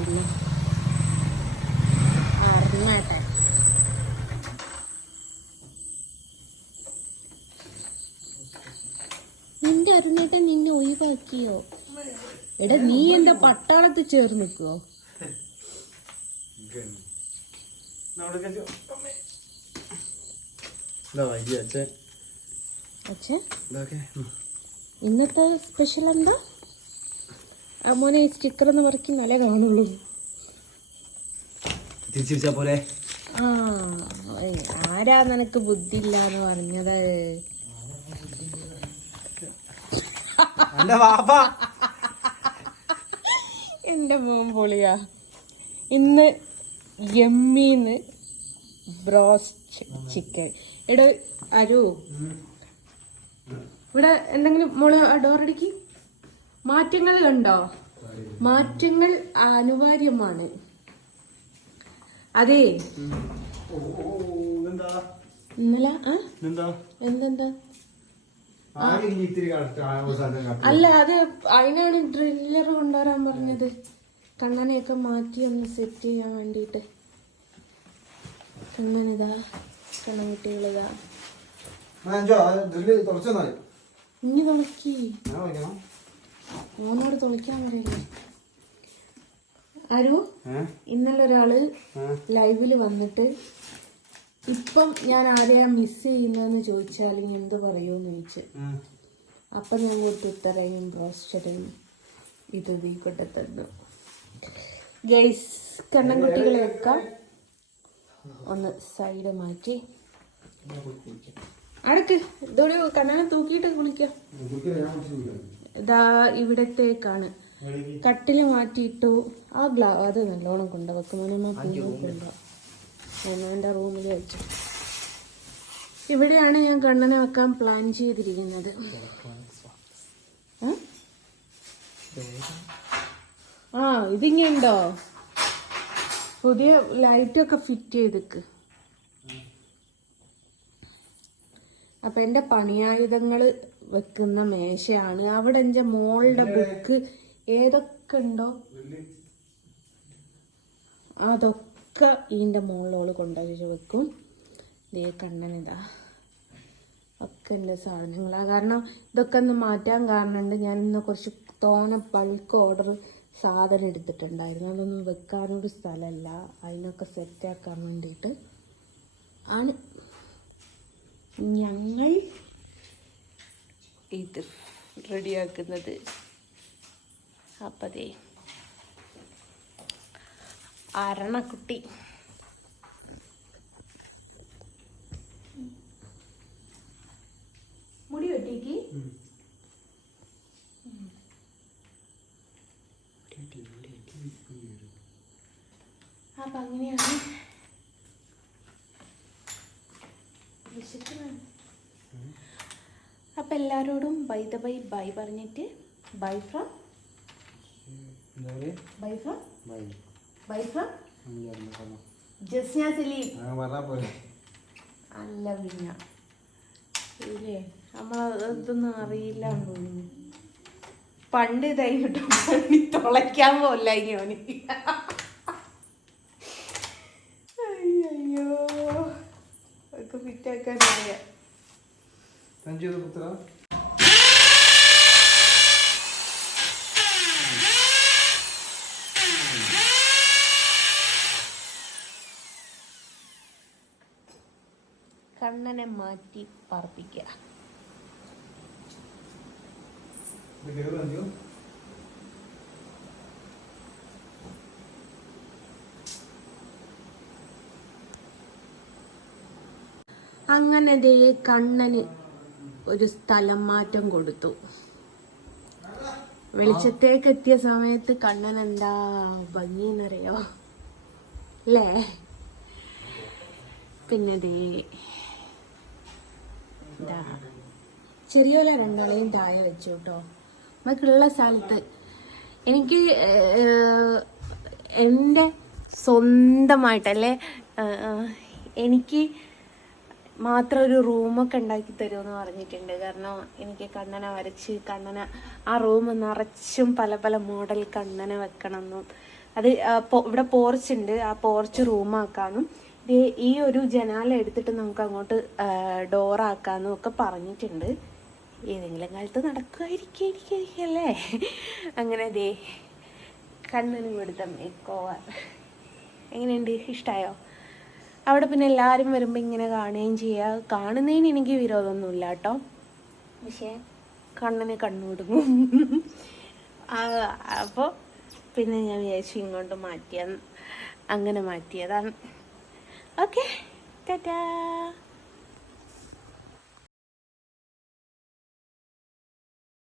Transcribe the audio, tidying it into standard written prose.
അരിഞ്ഞ അറിഞ്ഞാട്ടെ. നിന്റെ അരുണേട്ടൻ നിന്നെ ഒഴിവാക്കിയോ? എടാ നീ എന്താ പട്ടാളത്തിൽ ചേർന്ന് നിൽക്കുവോ? ഇന്നത്തെ സ്പെഷ്യൽ എന്താ? മോനെ സ്റ്റിക്കർ ഒന്ന് പറക്കി നല്ല കാണുള്ളൂ. ആരാ നിനക്ക് ബുദ്ധി ഇല്ലാന്ന് പറഞ്ഞത്? എന്റെ മോൻ പൊളിയാ. ഇന്ന് യമ്മീന്ന് ബ്രോസ്റ്റ് ചിക്കൻ. എടോ അരു, ഇവിടെ എന്തെങ്കിലും മോള് ഡോറടിക്ക്. മാറ്റങ്ങൾ കണ്ടോ? മാറ്റങ്ങൾ അനിവാര്യമാണ്. അതെ ഇന്നലെ എന്തെന്താ അല്ല, അത് അതിനാണ് ഡ്രില്ലർ കൊണ്ടുവരാൻ പറഞ്ഞത്. കണ്ണനെയൊക്കെ മാറ്റി ഒന്ന് സെറ്റ് ചെയ്യാൻ വേണ്ടിട്ട്. കണ്ണനിതാ, കണ്ണൻകുട്ടികളിതാ. ഇനി തുളക്കി, മോനോട് തുളയ്ക്കാൻ പറയല്ലേ. ആരു, ഇന്നലെ ഒരാള് ലൈവില് വന്നിട്ട് ഇപ്പം ഞാൻ ആരെയാ മിസ് ചെയ്യുന്നതെന്ന് ചോദിച്ചാൽ എന്ത് പറയൂന്ന് ചോദിച്ചു. അപ്പൊ ഞാൻ കൊടുത്ത് ഉത്തരയും ബ്രോസ്റ്ററും ഇത് നീ കൊണ്ടു. ഗൈസ്, കണ്ണൻകുട്ടികളെയൊക്കെ ഒന്ന് സൈഡ് മാറ്റി അടുക്ക്. ഇതോടെ കണ്ണനെ തൂക്കിയിട്ട് കുളിക്കാം. ഇതാ ഇവിടത്തേക്കാണ്. കട്ടില് മാറ്റിയിട്ടു. ആ അത് നല്ലോണം കൊണ്ടുവെക്കുമ്പോഴമ്മ കൊണ്ടോ എന്റെ റൂമിൽ വെച്ചു. ഇവിടെയാണ് ഞാൻ കണ്ണനെ വെക്കാൻ പ്ലാൻ ചെയ്തിരിക്കുന്നത്. ആ ഇതിങ്ങുണ്ടോ? പുതിയ ലൈറ്റൊക്കെ ഫിറ്റ് ചെയ്തിക്ക്. അപ്പൊ എന്റെ പണിയായുധങ്ങൾ വെക്കുന്ന മേശയാണ്. അവിടെ എന്റെ മോളുടെ ബുക്ക് ഏതൊക്കെ ഉണ്ടോ അതൊക്കെ ഇതിന്റെ മോളിലോള് കൊണ്ടുപോയി വെക്കും. ദേ കണ്ണനിതാ ഒക്കെ എൻ്റെ സാധനങ്ങളാ. കാരണം ഇതൊക്കെ ഒന്ന് മാറ്റാൻ കാരണമുണ്ട്. ഞാൻ ഇന്ന് കുറച്ച് തോനെ ബൾക്ക് ഓർഡർ സാധനം എടുത്തിട്ടുണ്ടായിരുന്നു. അതൊന്നും വെക്കാനൊരു സ്ഥലമല്ല. അതിനൊക്കെ സെറ്റാക്കാൻ വേണ്ടിയിട്ട് ആണ് ഞങ്ങൾ ഇത് റെഡിയാക്കുന്നത്. അപ്പതേ അരണക്കുട്ടി മുടി വെട്ടിക്ക്. അപ്പൊ അങ്ങനെയാണ് അപ്പൊ എല്ലാരോടും ബൈ ദ ബൈ പറഞ്ഞിട്ട് ബൈ ഫ്രം ജസ്ന സലീം അല്ല പിന്നെ ഇല്ലേ നമ്മളതൊന്നും അറിയില്ലാന്ന് തോന്നുന്നു. പണ്ട് ഇതായിട്ട് പണി തുളയ്ക്കാൻ പോല ഇങ്ങനെ. അയ്യോ ഒക്കെ ഫിറ്റാക്കാൻ അറിയാം. കണ്ണനെ മാറ്റി പാർപ്പിക്കുക. അങ്ങനെ ദേ കണ്ണന് ഒരു സ്ഥലം മാറ്റം കൊടുത്തു. വെളിച്ചത്തേക്ക് എത്തിയ സമയത്ത് കണ്ണൻ എന്താ ഭംഗിന്നറിയോ അല്ലേ? പിന്നെ ദേ ചെറിയോല രണ്ടാളെയും താഴെ വെച്ചു കേട്ടോ. നമുക്കുള്ള സ്ഥലത്ത് എനിക്ക് എൻ്റെ സ്വന്തമായിട്ടല്ലേ എനിക്ക് മാത്രം ഒരു റൂമൊക്കെ ഉണ്ടാക്കി തരുമെന്ന് പറഞ്ഞിട്ടുണ്ട്. കാരണം എനിക്ക് കണ്ണനെ വരച്ച് കണ്ണനെ ആ റൂം നിറച്ചും പല പല മോഡൽ കണ്ണനെ വെക്കണമെന്നും അത് ഇവിടെ പോർച്ച് ഉണ്ട്, ആ പോർച്ച് റൂമാക്കാനും ഈ ഒരു ജനാല എടുത്തിട്ട് നമുക്ക് അങ്ങോട്ട് ഡോറാക്കാനും ഒക്കെ പറഞ്ഞിട്ടുണ്ട്. ഏതെങ്കിലും കാലത്ത് നടക്കുമായിരിക്കല്ലേ. അങ്ങനെ ദേ കണ്ണനും കൊടുത്ത മേക്ക് ഓവർ എങ്ങനെയുണ്ട്, ഇഷ്ടമായോ? അവിടെ പിന്നെ എല്ലാവരും വരുമ്പോൾ ഇങ്ങനെ കാണുകയും ചെയ്യുക. കാണുന്നതിന് എനിക്ക് വിരോധമൊന്നുമില്ല കേട്ടോ, പക്ഷേ കണ്ണിന് കണ്ണുകൊടുങ്ങും. അപ്പോൾ പിന്നെ ഞാൻ വിചാരിച്ചു ഇങ്ങോട്ട് മാറ്റിയാൽ, അങ്ങനെ മാറ്റിയതാണ്. ഓക്കെ, ടാറ്റാ.